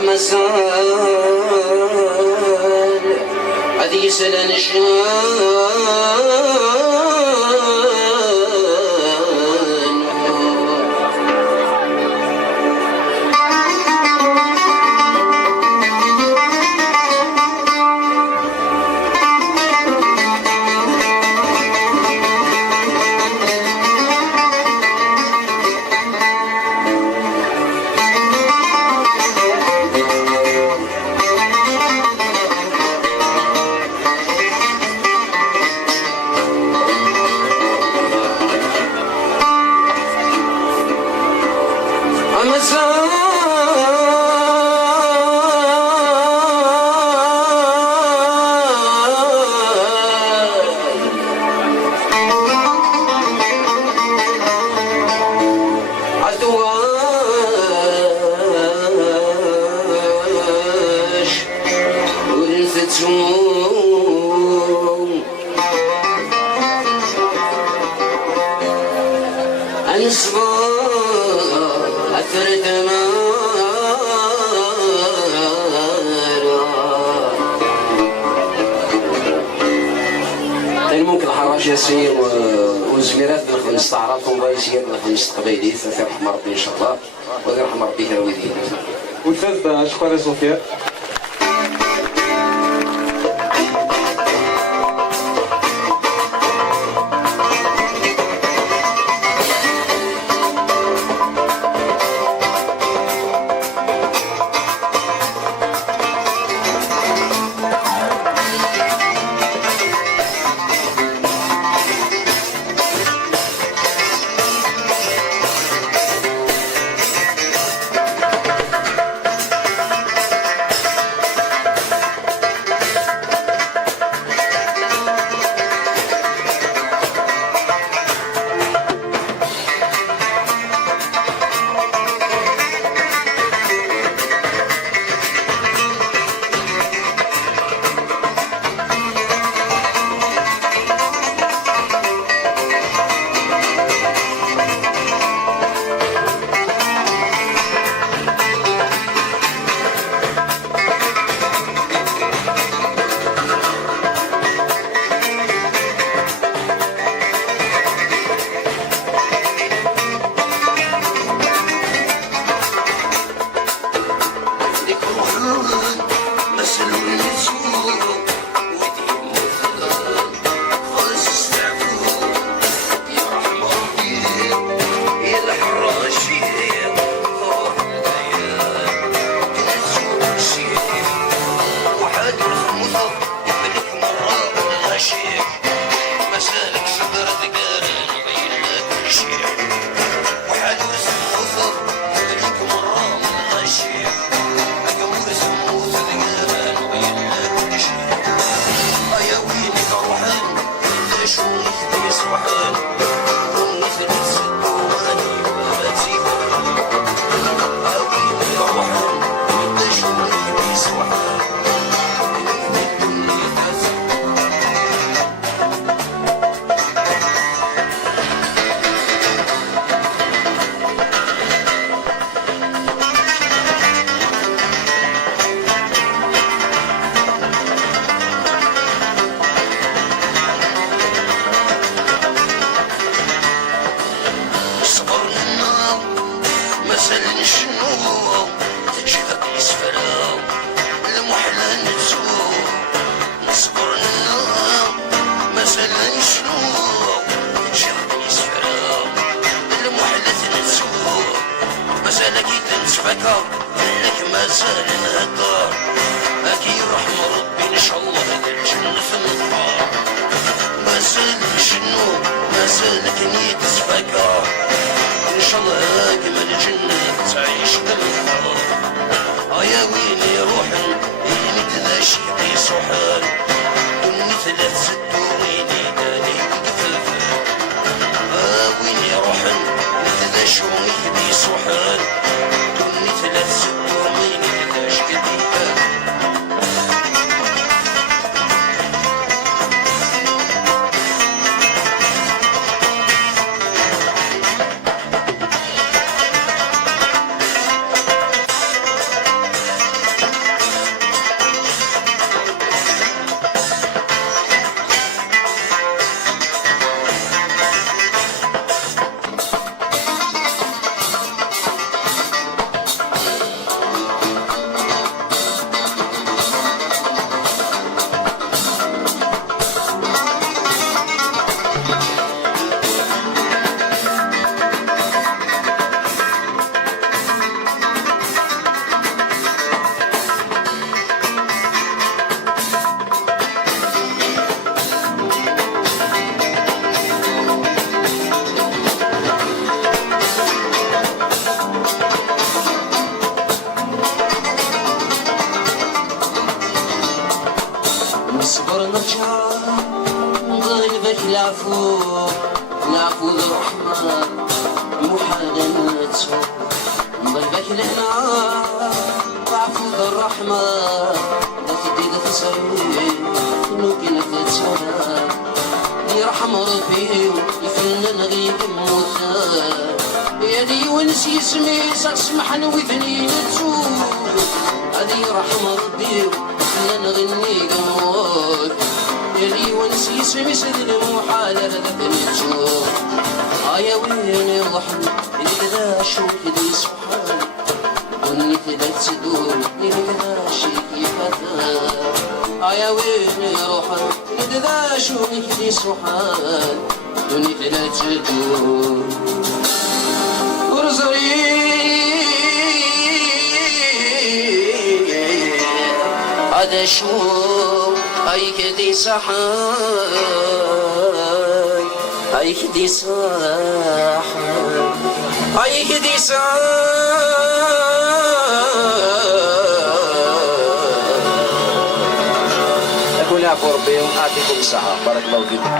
مازال هذه سلان ممكن حراش ياسين وزميرات نستعرضهم رئيسيا نخلص قبيلي فيرحم ربي ان شاء الله ويرحم ربي هاويدين والفاز شكرا صوفيا. العفو العفو ذو الرحمة محاجنته ضربك لهنا العفو ذو الرحمة لا تدي لا تسوي نوبي نفتها يرحم ربي يفنن غيب موتا يا لي ونسي اسمي سمح نوثني نتوب هذه يرحم ربي يفنن غني قموت يا لي ونسي اسمي سدن محال هذا نتوب يا ويني الرحم اللي كذا شوف لي سبحان وني كذا تدور اللي كذا شي يفتح يا ويني روحك كذا شوني كذي سبحان دوني كذا تدور ورزقي هذا شو اي كذي صحاي اي كذي صحاي اي كذي صحاي أكون يعفو ربي وأعطيكم الصحة. بارك الله فيكم.